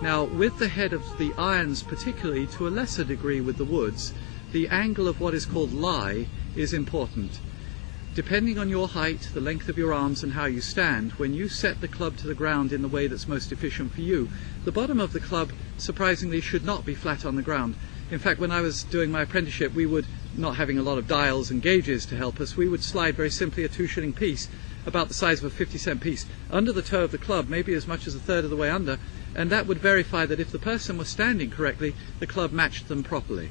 Now, with the head of the irons, particularly to a lesser degree with the woods, the angle of what is called lie is important. Depending on your height, the length of your arms and how you stand, when you set the club to the ground in the way that's most efficient for you, the bottom of the club surprisingly should not be flat on the ground. In fact, when I was doing my apprenticeship, we would, not having a lot of dials and gauges to help us, we would slide very simply a 2-shilling piece, about the size of a 50-cent piece, under the toe of the club, maybe as much as a third of the way under, and that would verify that if the person was standing correctly, the club matched them properly.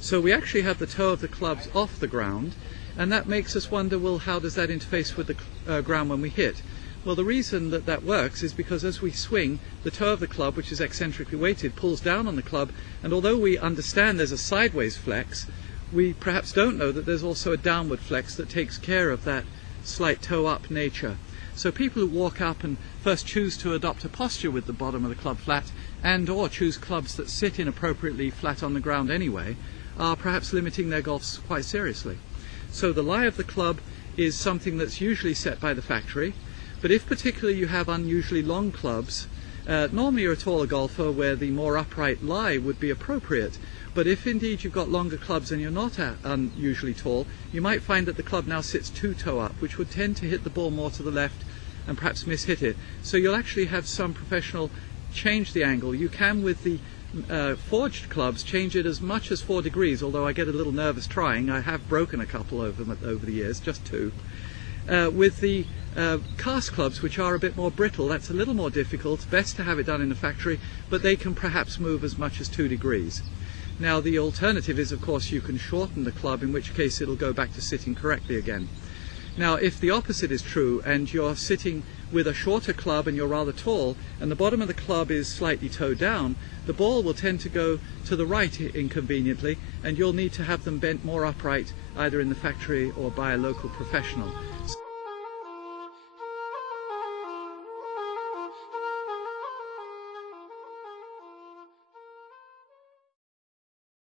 So we actually have the toe of the clubs off the ground, and that makes us wonder, well, how does that interface with the ground when we hit? Well, the reason that that works is because as we swing, the toe of the club, which is eccentrically weighted, pulls down on the club, and although we understand there's a sideways flex, we perhaps don't know that there's also a downward flex that takes care of that slight toe up nature. So people who walk up and first choose to adopt a posture with the bottom of the club flat, and or choose clubs that sit inappropriately flat on the ground anyway, are perhaps limiting their golfs quite seriously. So the lie of the club is something that's usually set by the factory, but if particularly you have unusually long clubs, normally you're a taller golfer where the more upright lie would be appropriate, but if indeed you've got longer clubs and you're not unusually tall, you might find that the club now sits 2 toe up, which would tend to hit the ball more to the left and perhaps miss-hit it. So you'll actually have some professional change the angle. You can, with the forged clubs, change it as much as 4 degrees, although I get a little nervous trying. I have broken a couple over the years, just 2. With the cast clubs, which are a bit more brittle, that's a little more difficult. Best to have it done in the factory, but they can perhaps move as much as 2 degrees. Now, the alternative is, of course, you can shorten the club, in which case it'll go back to sitting correctly again. Now, if the opposite is true and you're sitting with a shorter club and you're rather tall and the bottom of the club is slightly toe down, the ball will tend to go to the right inconveniently, and you'll need to have them bent more upright either in the factory or by a local professional.